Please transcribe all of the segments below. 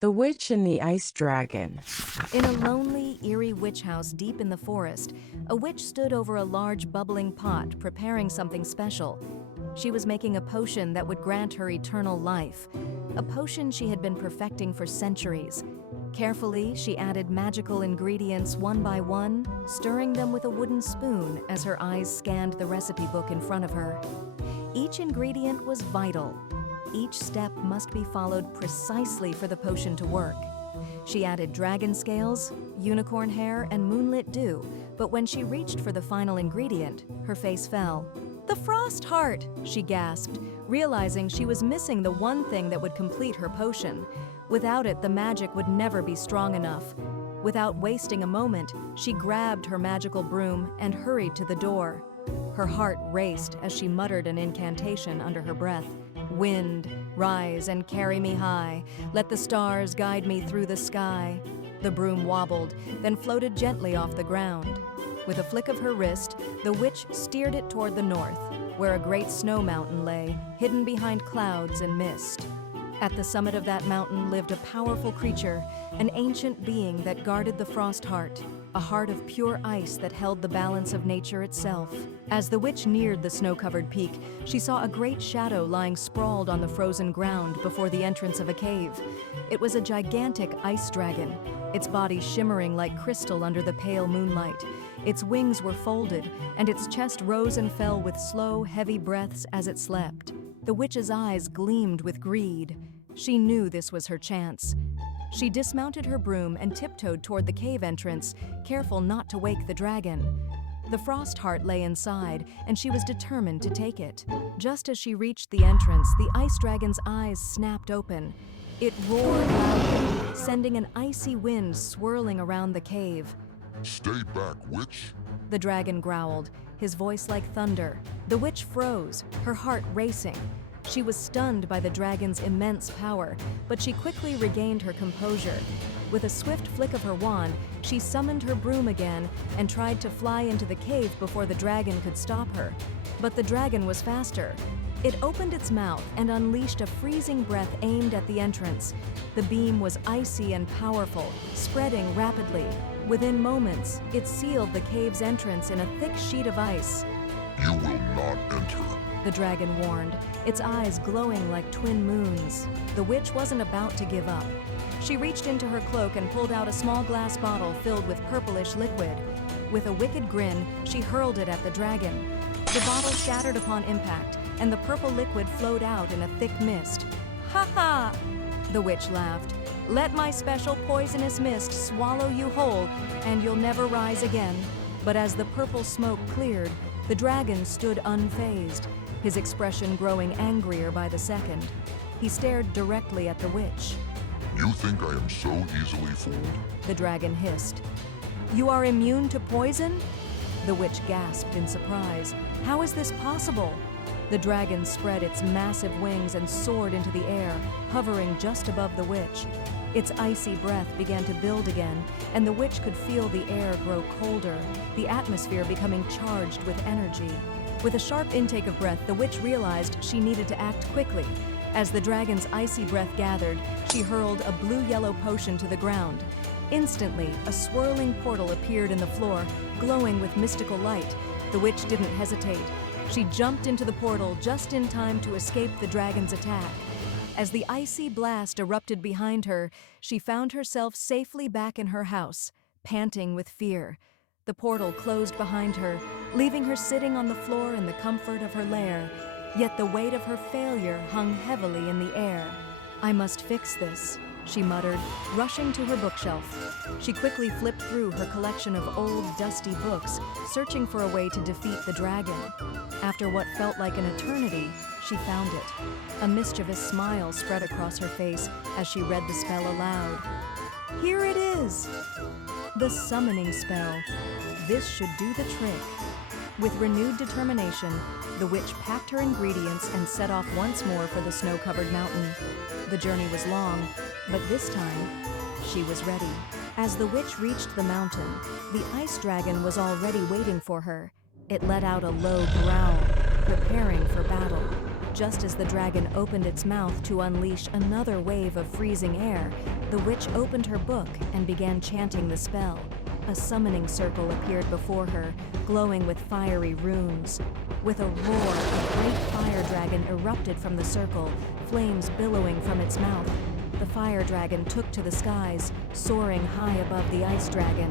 The Witch and the Ice Dragon. In a lonely, eerie witch house deep in the forest, a witch stood over a large bubbling pot, preparing something special. She was making a potion that would grant her eternal life, a potion she had been perfecting for centuries. Carefully, she added magical ingredients one by one, stirring them with a wooden spoon as her eyes scanned the recipe book in front of her. Each ingredient was vital. Each step must be followed precisely for the potion to work. She added dragon scales, unicorn hair, and moonlit dew, but when she reached for the final ingredient, her face fell. "The frost heart!" she gasped, realizing she was missing the one thing that would complete her potion. Without it, the magic would never be strong enough. Without wasting a moment, she grabbed her magical broom and hurried to the door. Her heart raced as she muttered an incantation under her breath. "Wind, rise and carry me high. Let the stars guide me through the sky." The broom wobbled, then floated gently off the ground. With a flick of her wrist, the witch steered it toward the north, where a great snow mountain lay, hidden behind clouds and mist. At the summit of that mountain lived a powerful creature, an ancient being that guarded the frost heart, a heart of pure ice that held the balance of nature itself. As the witch neared the snow-covered peak, she saw a great shadow lying sprawled on the frozen ground before the entrance of a cave. It was a gigantic ice dragon, its body shimmering like crystal under the pale moonlight. Its wings were folded, and its chest rose and fell with slow, heavy breaths as it slept. The witch's eyes gleamed with greed. She knew this was her chance. She dismounted her broom and tiptoed toward the cave entrance, careful not to wake the dragon. The frost heart lay inside, and she was determined to take it. Just as she reached the entrance, the ice dragon's eyes snapped open. It roared loudly, sending an icy wind swirling around the cave. "Stay back, witch!" The dragon growled, his voice like thunder. The witch froze, her heart racing. She was stunned by the dragon's immense power, but she quickly regained her composure. With a swift flick of her wand, she summoned her broom again and tried to fly into the cave before the dragon could stop her. But the dragon was faster. It opened its mouth and unleashed a freezing breath aimed at the entrance. The beam was icy and powerful, spreading rapidly. Within moments, it sealed the cave's entrance in a thick sheet of ice. "You will not enter." The dragon warned, its eyes glowing like twin moons. The witch wasn't about to give up. She reached into her cloak and pulled out a small glass bottle filled with purplish liquid. With a wicked grin, she hurled it at the dragon. The bottle shattered upon impact, and the purple liquid flowed out in a thick mist. "Ha ha!" the witch laughed. "Let my special poisonous mist swallow you whole, and you'll never rise again." But as the purple smoke cleared, the dragon stood unfazed, his expression growing angrier by the second. He stared directly at the witch. "You think I am so easily fooled?" The dragon hissed. "You are immune to poison?" The witch gasped in surprise. "How is this possible?" The dragon spread its massive wings and soared into the air, hovering just above the witch. Its icy breath began to build again, and the witch could feel the air grow colder, the atmosphere becoming charged with energy. With a sharp intake of breath, the witch realized she needed to act quickly. As the dragon's icy breath gathered, she hurled a blue-yellow potion to the ground. Instantly, a swirling portal appeared in the floor, glowing with mystical light. The witch didn't hesitate. She jumped into the portal just in time to escape the dragon's attack. As the icy blast erupted behind her, she found herself safely back in her house, panting with fear. The portal closed behind her, leaving her sitting on the floor in the comfort of her lair. Yet the weight of her failure hung heavily in the air. "I must fix this," she muttered, rushing to her bookshelf. She quickly flipped through her collection of old, dusty books, searching for a way to defeat the dragon. After what felt like an eternity, she found it. A mischievous smile spread across her face as she read the spell aloud. "Here it is! The summoning spell. This should do the trick." With renewed determination, the witch packed her ingredients and set off once more for the snow-covered mountain. The journey was long, but this time, she was ready. As the witch reached the mountain, the ice dragon was already waiting for her. It let out a low growl, preparing for battle. just as the dragon opened its mouth to unleash another wave of freezing air, the witch opened her book and began chanting the spell. A summoning circle appeared before her, glowing with fiery runes. With a roar, a great fire dragon erupted from the circle, flames billowing from its mouth. The fire dragon took to the skies, soaring high above the ice dragon.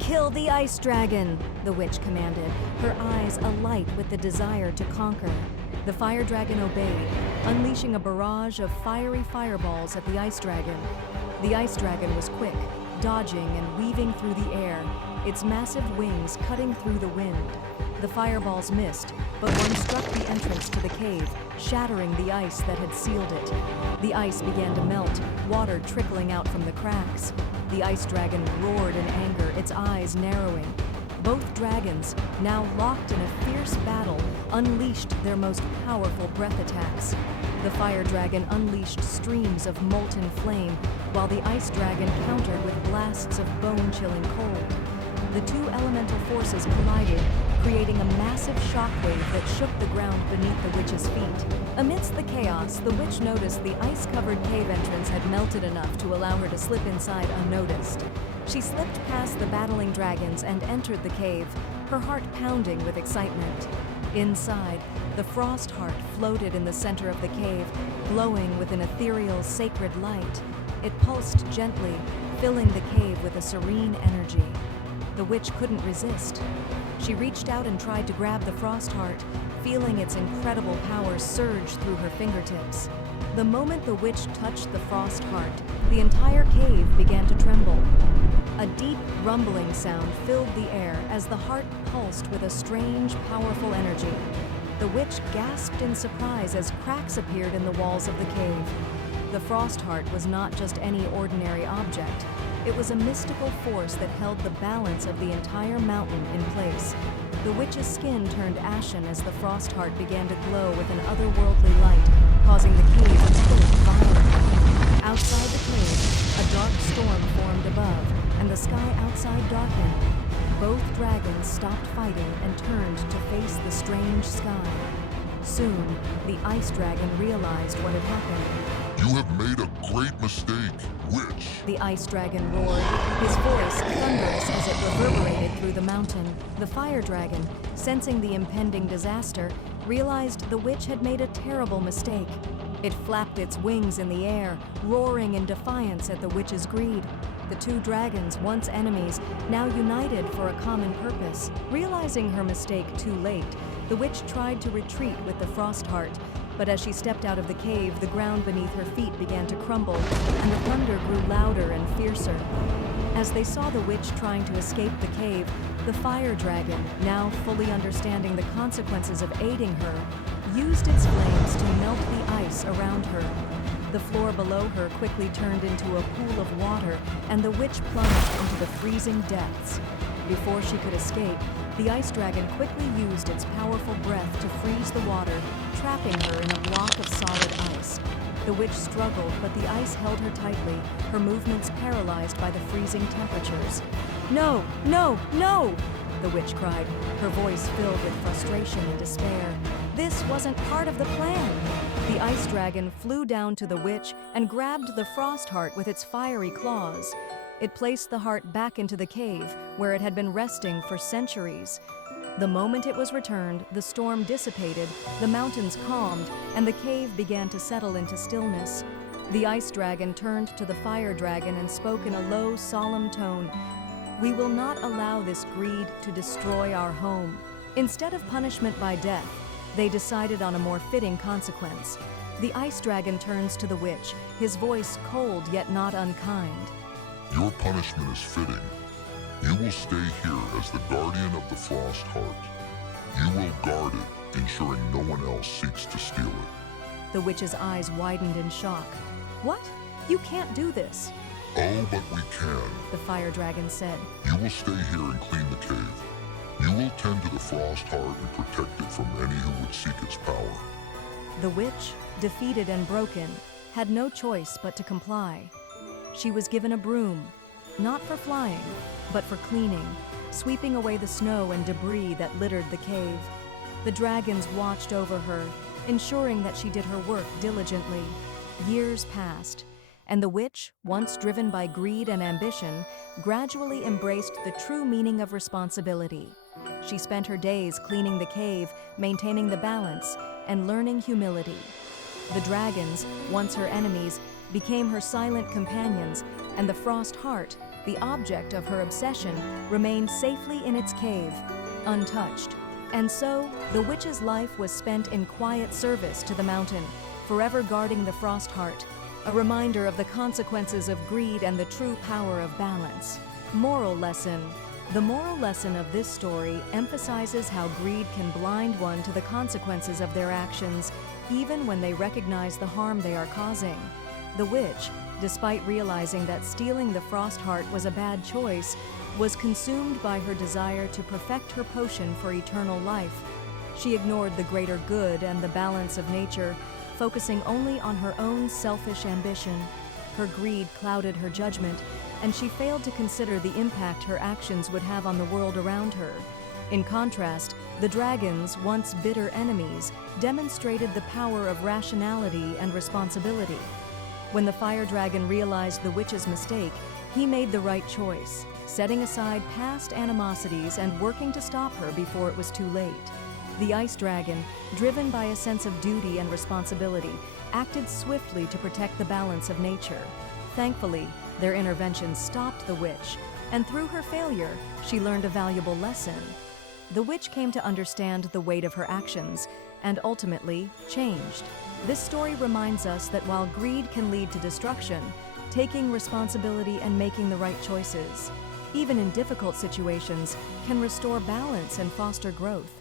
"Kill the ice dragon!" the witch commanded, her eyes alight with the desire to conquer. The fire dragon obeyed, unleashing a barrage of fiery fireballs at the ice dragon. The ice dragon was quick, dodging and weaving through the air, its massive wings cutting through the wind. The fireballs missed, but one struck the entrance to the cave, shattering the ice that had sealed it. The ice began to melt, water trickling out from the cracks. The ice dragon roared in anger, its eyes narrowing. Both dragons, now locked in a fierce battle, unleashed their most powerful breath attacks. The fire dragon unleashed streams of molten flame, while the ice dragon countered with blasts of bone-chilling cold. The two elemental forces collided, creating a massive shockwave that shook the ground beneath the witch's feet. Amidst the chaos, the witch noticed the ice-covered cave entrance had melted enough to allow her to slip inside unnoticed. She slipped past the battling dragons and entered the cave, her heart pounding with excitement. Inside, the frost heart floated in the center of the cave, glowing with an ethereal, sacred light. It pulsed gently, filling the cave with a serene energy. The witch couldn't resist. She reached out and tried to grab the frost heart, feeling its incredible power surge through her fingertips. The moment the witch touched the frost heart, the entire cave began to tremble. A deep, rumbling sound filled the air as the heart pulsed with a strange, powerful energy. The witch gasped in surprise as cracks appeared in the walls of the cave. The frost heart was not just any ordinary object. It was a mystical force that held the balance of the entire mountain in place. The witch's skin turned ashen as the frost heart began to glow with an otherworldly light, causing the cave to tilt violently. Outside the cave, a dark storm formed above, and the sky outside darkened. Both dragons stopped fighting and turned to face the strange sky. Soon, the ice dragon realized what had happened. You have made a great mistake, witch. The ice dragon roared, his voice thunderous as it reverberated through the mountain. The fire dragon, sensing the impending disaster, realized the witch had made a terrible mistake. It flapped its wings in the air, roaring in defiance at the witch's greed. The two dragons, once enemies, now united for a common purpose. Realizing her mistake too late, the witch tried to retreat with the frost heart, but as she stepped out of the cave, the ground beneath her feet began to crumble, and the thunder grew louder and fiercer. As they saw the witch trying to escape the cave, the fire dragon, now fully understanding the consequences of aiding her, used its flames to melt the ice around her. The floor below her quickly turned into a pool of water, and the witch plunged into the freezing depths. Before she could escape, the ice dragon quickly used its powerful breath to freeze the water, trapping her in a block of solid ice. The witch struggled, but the ice held her tightly, her movements paralyzed by the freezing temperatures. "No, no, no!" the witch cried, her voice filled with frustration and despair. This wasn't part of the plan. The ice dragon flew down to the witch and grabbed the frost heart with its fiery claws. It placed the heart back into the cave, where it had been resting for centuries. The moment it was returned, the storm dissipated, the mountains calmed, and the cave began to settle into stillness. The ice dragon turned to the fire dragon and spoke in a low, solemn tone. "We will not allow this greed to destroy our home." Instead of punishment by death, they decided on a more fitting consequence. The ice dragon turns to the witch, his voice cold yet not unkind. Your punishment is fitting. You will stay here as the guardian of the frost heart. You will guard it, ensuring no one else seeks to steal it. The witch's eyes widened in shock. "What? You can't do this," Oh, but we can. the fire dragon said. You will stay here and clean the cave. You will tend to the frost heart and protect it from any who would seek its power. The witch, defeated and broken, had no choice but to comply. She was given a broom, not for flying, but for cleaning, sweeping away the snow and debris that littered the cave. The dragons watched over her, ensuring that she did her work diligently. Years passed, and the witch, once driven by greed and ambition, gradually embraced the true meaning of responsibility. She spent her days cleaning the cave, maintaining the balance, and learning humility. The dragons, once her enemies, became her silent companions, and the frost heart, the object of her obsession, remained safely in its cave, untouched. And so, the witch's life was spent in quiet service to the mountain, forever guarding the frost heart, a reminder of the consequences of greed and the true power of balance. Moral lesson. The moral lesson of this story emphasizes how greed can blind one to the consequences of their actions, even when they recognize the harm they are causing. The witch, despite realizing that stealing the frost heart was a bad choice, was consumed by her desire to perfect her potion for eternal life. She ignored the greater good and the balance of nature, focusing only on her own selfish ambition. Her greed clouded her judgment, and she failed to consider the impact her actions would have on the world around her. In contrast, the dragons, once bitter enemies, demonstrated the power of rationality and responsibility. When the fire dragon realized the witch's mistake, he made the right choice, setting aside past animosities and working to stop her before it was too late. The ice dragon, driven by a sense of duty and responsibility, acted swiftly to protect the balance of nature. Thankfully, their intervention stopped the witch, and through her failure, she learned a valuable lesson. The witch came to understand the weight of her actions, and ultimately changed. This story reminds us that while greed can lead to destruction, taking responsibility and making the right choices, even in difficult situations, can restore balance and foster growth.